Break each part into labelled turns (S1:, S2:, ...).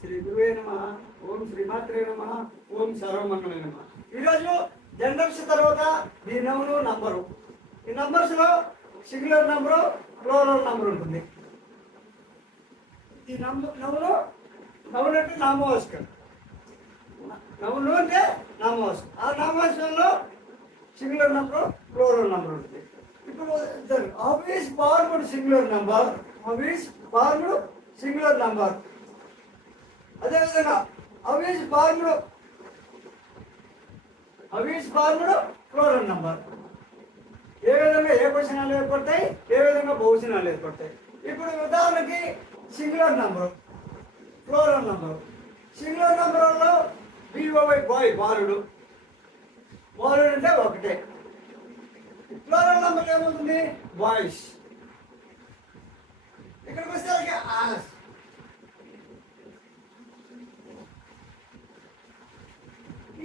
S1: శ్రీ గురువే నమ. ఓం శ్రీమాత్రే నమ. ఓం సర్వమంగళే నమ. ఈరోజు జనరల్స్ తర్వాత ఈ నౌను నంబరు. ఈ నంబర్స్లో సింగులర్ నంబరు ప్లోరల్ నంబర్ ఉంటుంది. ఈ నంబర్ నౌను నౌను అంటే నామవాచకం. నవ్వులు అంటే నామవాచకం. ఆ నామవాచకంలో సింగులర్ నంబర్ ప్లోరల్ నంబర్ ఉంటుంది. ఇప్పుడు office formed singular number. Office formed singular number. అదేవిధంగా అవేజ్ ఫార్ముడు అవేజ్ ఫార్ముడు క్లోరన్ నంబర్. ఏ విధంగా ఏ క్వశ్చనాలు ఏర్పడతాయి ఏ విధంగా బహుశనాలు ఏర్పడతాయి? ఇప్పుడు ఉదాహరణకి సింగులర్ నంబర్ క్లోరన్ నంబర్. సింగులర్ నంబర్లో బీఓవై బాయ్ బాలుడు. బాలుడు అంటే ఒకటే. ఫ్లోరల్ నంబర్ ఏమవుతుంది బాయ్స్ ఇక్కడికి వస్తే ఆస్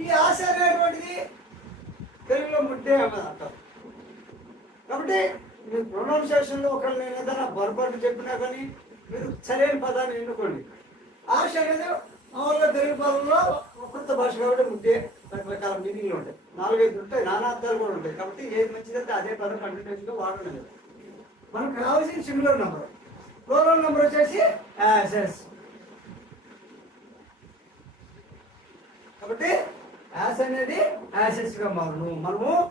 S1: ఈ ఆశ అనేటువంటిది తెలుగులో ముట్టే అన్నది అంటారు కాబట్టి మీరు ప్రొనౌన్సియేషన్లో ఒకళ్ళు నేను ఏదైనా బర్బర్ చెప్పినా కానీ మీరు సరైన పదాన్ని ఎన్నుకోండి. ఆశ అనేది మామూలుగా తెలుగు పదంలో కొత్త భాష కాబట్టి ముద్దే రకరకాల మీనింగ్లు ఉంటాయి. నాలుగైదు ఉంటాయి నానార్థాలు కూడా ఉంటాయి. కాబట్టి ఏది మంచిదంటే అదే పదం కంటిన్యూస్గా వాడడం మనకు కావాల్సిన సిమిలర్ నెంబర్ ప్రోగ్రామ్ నెంబర్ వచ్చేసి యాసెస్ కాబట్టి యాస్ అనేది యాసెస్గా మారును మనము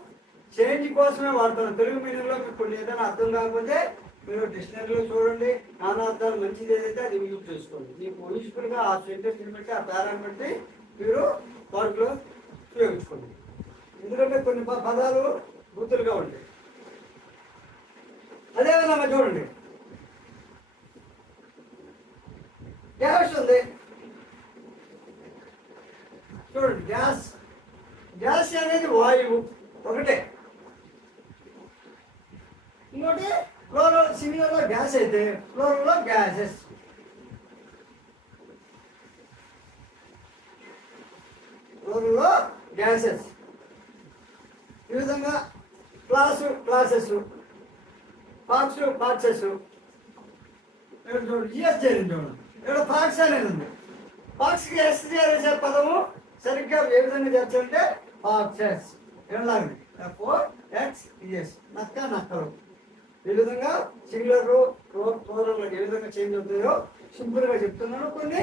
S1: చేంజ్ కోసమే వాడుతున్నాం తెలుగు మీడియంలో లో మీకు కొన్ని ఏదైనా అర్థం కాకపోతే మీరు డిక్షనరీలో చూడండి నానా అర్థాలు మంచిది ఏదైతే అది యూజ్ చేసుకోండి. మీకు యూస్ఫుల్గా ఆ సెంటెన్స్ బట్టి ఆ పేరాన్ని బట్టి మీరు వాటిలో ఉపయోగించుకోండి. ఎందుకంటే కొన్ని ప- పదాలు గుర్తులుగా ఉంటాయి. అదేవిధంగా చూడండి. గ్యాస్ ఉంది చూడండి గ్యాస్ గ్యాస్ అనేది వాయువు. ఒకటే. ఇంకోటి క్లోరో సిమిలర్లో గ్యాస్ అయితే క్లోరోలో గ్యాసెస్. క్లోరోలో గ్యాసెస్. ఈ విధంగా క్లాసు క్లాసెస్ పార్ట్స్ పాక్సెస్. ఇక్కడ చూడండి జిఎస్ చేయండి చూడండి. ఇక్కడ పాక్స్ అనేది ఉంది. పాక్స్కి ఎస్ చేసే పదము సరిగ్గా ఏ విధంగా చేర్చంటే పాక్సెస్ ఎలాగండి ఫోర్ ఎక్స్ ఇఎస్ నక్క నక్కలు ఈ విధంగా సింగులర్ ప్రోగ్రామ్ ఏ విధంగా చేంజ్ అవుతాయో సింపుల్గా చెప్తున్నాను. కొన్ని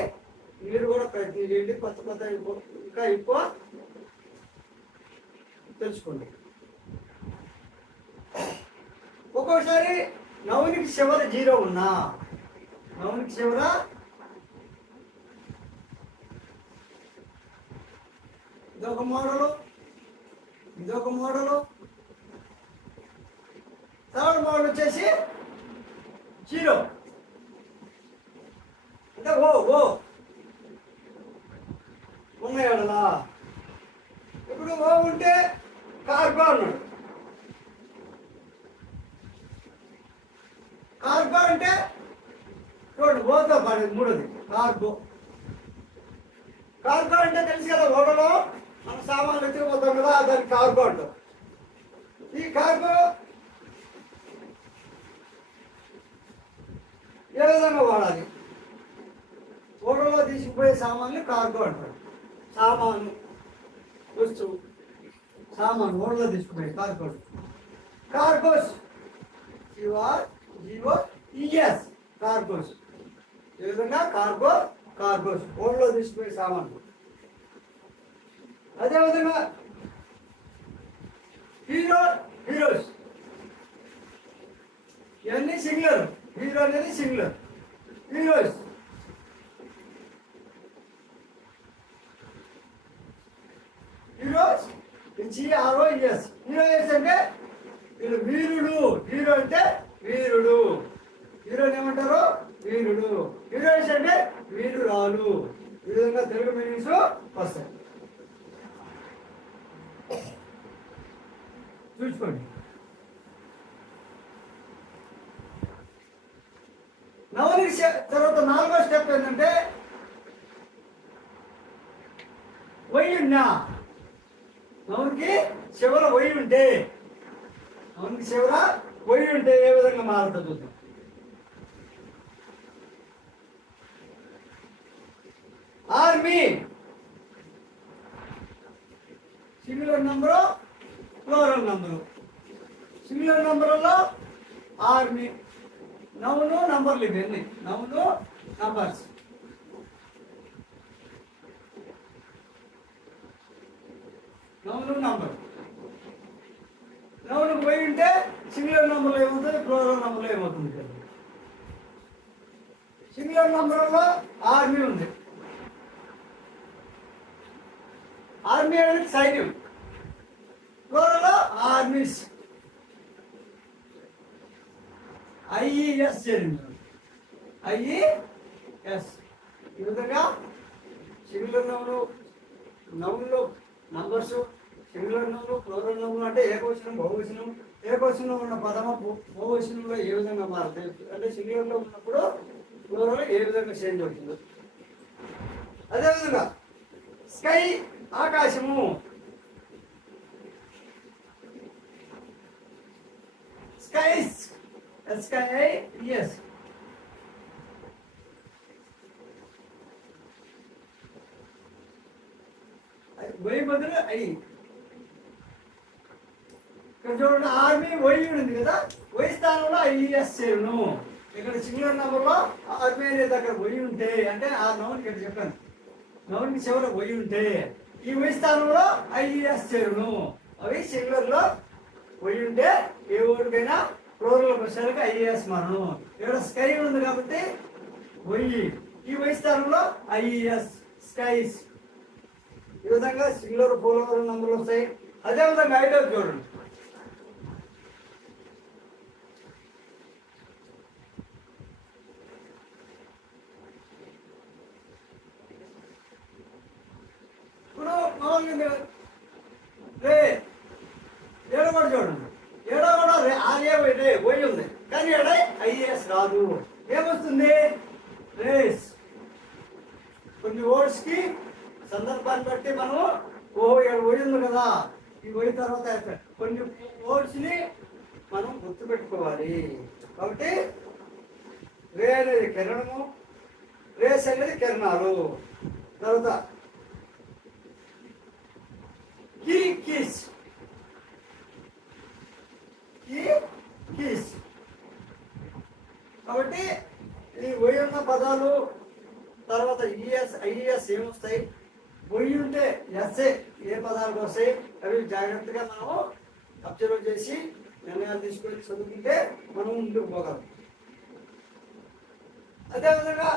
S1: మీరు కూడా ప్రయత్నం చేయండి. కొత్త కొత్త ఇంకా ఎక్కువ తెలుసుకోండి. ఒక్కోసారి నవ్వునికి చివర జీరో ఉన్నా. నవ్వునికి చివర ఇదొక మోడలు. ఇదొక మోడలు. థర్డ్ మోడల్ వచ్చేసి జీరో. అంటే ఓ ఓ. ఉన్నాయాడలా ఇప్పుడు ఓ ఉంటే కార్గో అన్నాడు. కార్గో అంటే చూడండి ఓతో పాడేది మూడోది. కార్గో కార్గో అంటే తెలుసు కదా ఓడలో మన సామాన్లు ఎత్తుకుపోతాం కదా దాని కార్గో అంటాం. ఈ కార్గో ఏ విధంగా వాడాలి? ఓడలో తీసుకుపోయే సామాన్లు కార్గో అంటారు సామాను వస్తువు సామాను ఓడలో తీసుకుపోయే కార్గో కార్గోస్ జీవార్ జీవో ఈఎస్ కార్గోస్. ఏ విధంగా? Cargo cargoes. ఓడలో తీసుకుపోయే సామాన్లు. అదేవిధంగా హీరో హీరోస్. ఇవన్నీ సింగులర్? హీరో అనేది singular. Heroes. Heroes G R O S. Heroines అంటే వీళ్ళు వీరుడు. హీరో అంటే వీరుడు. హీరోని ఏమంటారు? వీరుడు. హీరోయిన్స్ అంటే వీరురాలు. ఈ విధంగా తెలుగు మీనింగ్స్ వస్తాయి. చూసుకోండి. నవనికి తర్వాత నాలుగో స్టెప్ ఏంటంటే వయ్యున్నా నవనికి చివర వయ్యి ఉంటే. నవనికి చివర వయ్యి ఉంటే ఏ విధంగా మారుతుంది చూద్దాం. Army. Singular number plural number. Singular నంబర్లో ఆర్మీ. నౌను నంబర్లు ఇవన్నీ నౌను నంబర్స్. Noun number. నౌనుకు పోయి ఉంటే సింగులర్ నంబర్లో ఏమవుతుంది? ఫ్లోరల్ నంబర్లో ఏమవుతుంది? సింగులర్ నంబర్లో ఆర్మీ ఉంది. ఆర్మీ అనేది సైన్యం. ఫ్లోరల్లో ఆర్మీస్. ఐఈఎస్ జరిగింది. I E S. ఈ విధంగా సివిల్ నవ్వులు నవ్వులు నంబర్స్ సివిల్ నవ్వులు క్లోరల్ నవ్వులు అంటే ఏకవచనం బహువచనం ఏకవచనంలో ఉన్న పదము బహువచనంలో ఏ విధంగా మారుతాయి? అంటే సివిల్లో ఉన్నప్పుడు ఫ్లోరల్ ఏ విధంగా చేంజ్ అవుతుంది? అదేవిధంగా స్కై ఆకాశము స్కైస్ స్కై yes. వై బదులు ఐ ఇక్కడ చూడండి ఆర్మీ వై ఉంది కదా వై స్థానంలో ఐఎస్ చేరును ఇక్కడ సింగులర్ నెంబర్లో ఆర్మీ అనేది అక్కడ వై ఉంటే అంటే ఆ నౌన్ ఇక్కడ చెప్పాను నౌన్కి చివర వై ఉంటే ఈ వై స్థానంలో ఐఎస్ చేరును అవి సింగులర్లో వై ఉంటే ఏ ఓడికైనా ఫ్లోరల్ వచ్చేసరికి ఐఏఎస్ మనం ఇక్కడ స్కై ఉంది కాబట్టి వయ్యి. ఈ వై స్థానంలో ఐఏఎస్ స్కైస్. ఈ విధంగా సింగులర్ ఫ్లోరల్ నంబర్లు వస్తాయి. అదే విధంగా చూడండి. ఇప్పుడు మామూలుగా మీరు రే ఏడో కూడా చూడండి ఏడో కూడా రే ఆర్ఏ రే పోయి ఉంది కానీ ఏడ ఐఏఎస్ రాదు ఏమొస్తుంది రేస్ కొన్ని వర్డ్స్కి సందర్భాన్ని బట్టి మనం ఓ ఏడు పోయి ఉంది కదా ఈ పోయిన తర్వాత కొన్ని వర్డ్స్ని మనం గుర్తుపెట్టుకోవాలి. కాబట్టి రే అనేది కిరణము రేస్ అనేది కిరణాలు. తర్వాత కీ కిస్. Key kiss. కాబట్టి ఈ ఒయి పదాలు తర్వాత ఈఎస్ ఐఎస్ ఏమొస్తాయి? పోయి ఉంటే ఎస్ఏ ఏ పదాలకు వస్తాయి అవి జాగ్రత్తగా మనము అబ్జర్వ్ చేసి నిర్ణయాలు తీసుకొని చదువుకుంటే మనం ముందుకు పోగలం. అదేవిధంగా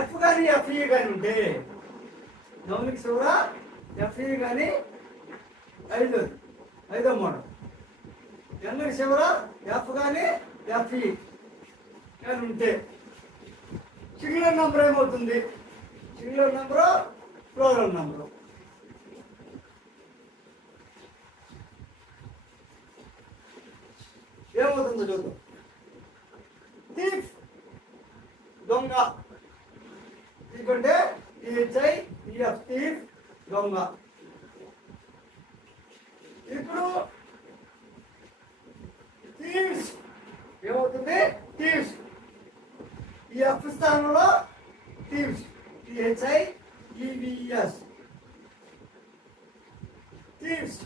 S1: ఎఫ్ కానీ ఎఫ్ఈ కానీ ఉంటే నౌలికి చివర ఎఫ్ఈ కానీ ఐదు ఐదో మోడల్. ఎన్నికి చివర ఎఫ్ కానీ ఎఫ్ఈ కానీ ఉంటే చిన్న నంబర్ ఏమవుతుంది? సింగులర్ నెంబరు ప్లోరల్ నెంబరు ఏమవుతుందో చూద్దాం. థీఫ్ దొంగ. థీఫ్ అంటే టీహెచ్ఐ టీఎఫ్ థీఫ్ దొంగ. ఇప్పుడు థీవ్స్ ఏమవుతుంది? థీవ్స్ ఈ అఫ్ స్థానంలో thieves T H I E V S thieves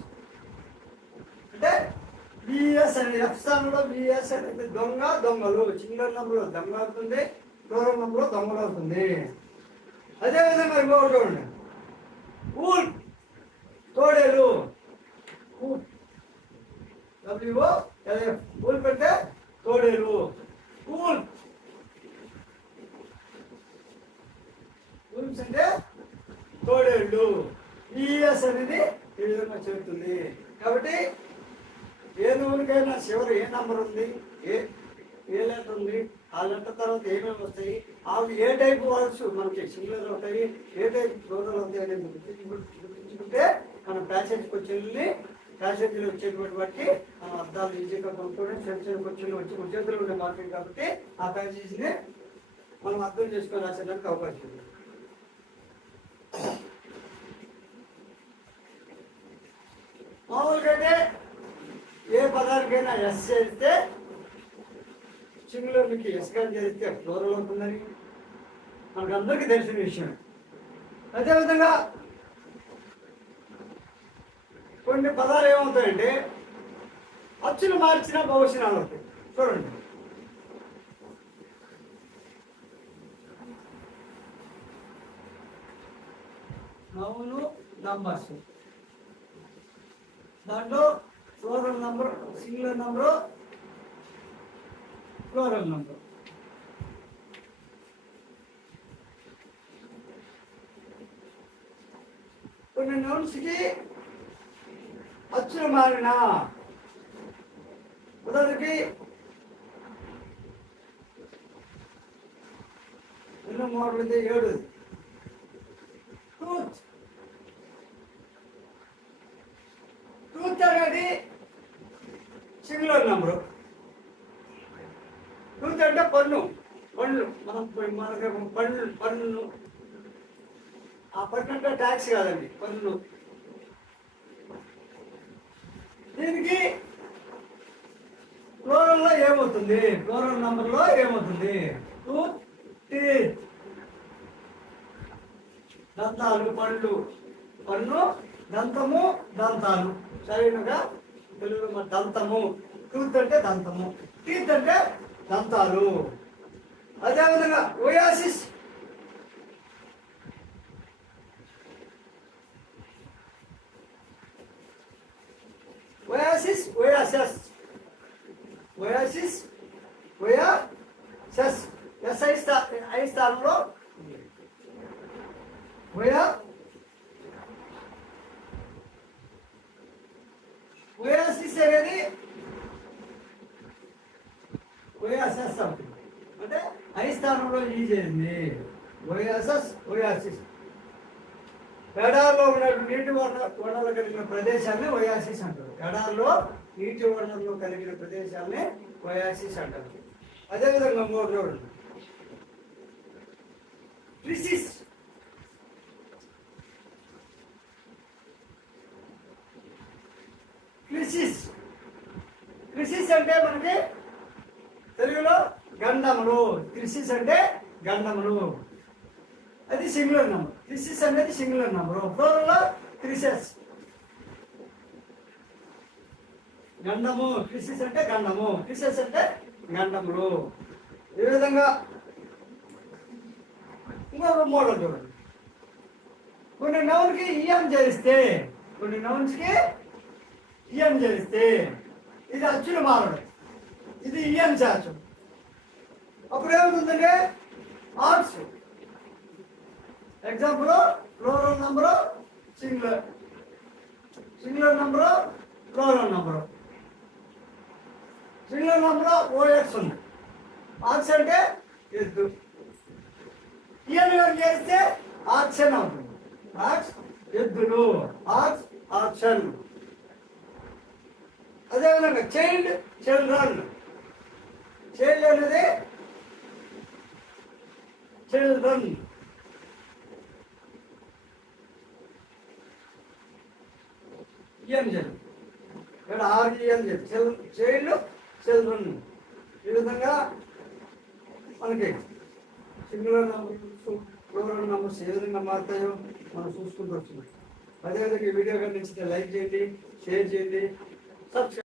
S1: అంటే విఎస్ అనేది ఎఫ్ స్థానంలో విఎస్ అనేది దొంగ దొంగలు సింగల్ నంబర్లో దొంగ అవుతుంది ప్లూరల్ నంబర్లో దొంగలు అవుతుంది అదేవిధంగా ఇంకొకటి చూడండి ఊల్ తోడేలు డబ్ల్యూఓ ఊల్ పెడితే తోడేలు ఊల్ ఊల్స్ అంటే తోడేళ్ళు ఈఎస్ అనేది ఈ విధంగా చెబుతుంది కాబట్టి ఏ నూనెకైనా చివరి ఏ నంబర్ ఉంది? ఏ ఏ లెటర్ ఉంది? ఆ లెటర్ తర్వాత ఏమేమి వస్తాయి? అవి ఏ టైప్ వర్డ్స్ మనకి సింగులర్ అవుతాయి ఏ టైప్ ప్లూరల్ అవుతాయి అనేది గుర్తించుకుంటే మన ప్యాసేజ్ క్వశ్చన్ని ప్యాసేజీలో వచ్చేటువంటి వాటికి మనం అర్థాలు ఈజీగా కొనుక్కోవడం చిన్న చిన్న క్వశ్చన్లు వచ్చి ఉద్యోగులు ఉండే మార్కెట్ కాబట్టి ఆ ప్యాసేజ్ని మనం అర్థం చేసుకొని రాసేదానికి అవకాశం ఉంది. మామూలుగా అయితే ఏ పదానికైనా ఎస్ చేస్తే సింగులర్కి మీకు కానీ చేస్తే ఫ్లోరల్ అవుతుందని మనకు అందరికీ తెలిసిన విషయం. అదేవిధంగా కొన్ని పదాలు ఏమవుతాయంటే అచ్చులు మార్చిన బహుశనాలు అవుతాయి. చూడండి. నౌను నంబర్స్ దాంట్లో plural number singular number plural number కొన్ని నౌన్స్కి అచ్చులు మారిన ఉదాహరణకి ఎన్నో మోడల్ ఉంది ఏడు టూత్ టూత్ అనేది సిమిలర్ నెంబరు. టూత్ అంటే పన్ను. పన్ను. మనం మనకి పన్ను పన్ను. ఆ పన్ను అంటే ట్యాక్స్ కాదండి పన్ను. దీనికి ఫ్లోరల్లో ఏమవుతుంది? ఫ్లోరల్ నంబర్లో ఏమవుతుంది? టూత్ టీత్ దంతాలు పండ్లు పన్ను దంతము దంతాలు. సరైనగా తెలుగు మన దంతము. టూత్ అంటే దంతము టీత్ అంటే దంతాలు. అదేవిధంగా oasis. Oasis oases. Oasis oases. S I స్థా ఐ స్థానంలో. ఓయా ఓయాసిస్ అనేది ఓయాసెస్ అవుతుంది అంటే ఐ స్థానంలో ఈ చేరింది. ఓయాసెస్ ఓయాసిస్ ఎడార్లో ఉన్న నీటి వనరు వనరులు కలిగిన ప్రదేశాన్ని ఒయాసిస్ అంటారు. ఎడార్లో నీటి వనరులు కలిగిన ప్రదేశాన్ని ఒయాసిస్ అంటారు. అదేవిధంగా మూడు రోడ్లు క్రిసిస్ క్రిసిస్. క్రిసిస్ అంటే మనకి తెలుగులో గంధములు. క్రిసిస్ అంటే గంధములు. అది సింగులర్ నెంబర్. క్రిసిస్ అనేది సింగులర్ నెంబర్. ఫ్లోర్లో క్రిసెస్. గండము క్రిసిస్ అంటే గండము క్రిసెస్ అంటే గంధములు. ఈ విధంగా ఇంకొక మోడల్ చూడండి. కొన్ని నౌన్కి ఇఎం చేస్తే కొన్ని నౌన్స్కి ఇఎం చేరిస్తే ఇది అచ్చులు మారడం ఇది ఇఎం చేర్చడం అప్పుడు ఏమవుతుందంటే arts example plural number singular singular number plural number singular number O X ఉంది ఆక్స్ అంటే ఎద్దు ఇయర్ చేస్తే ఆక్షన్ అవుతుంది ఆక్స్ ఎద్దులు ఆక్స్ ఆక్షన్ అదేవిధంగా చైల్డ్ చిల్డ్రన్ చైల్డ్ అనేది చిల్డ్రన్ ఈఎంజెల్ ఇక్కడ ఆర్జిఎన్ చిల్ చైల్డ్ చిల్డ్రన్ ఈ విధంగా మనకి సింగులర్ నంబర్స్ ప్లూరల్ నంబర్స్ ఏ విధంగా మారుతాయో మనం చూసుకుంటూ వచ్చినాం అదేవిధంగా ఈ వీడియో కనిపించితే లైక్ చేయండి షేర్ చేయండి Love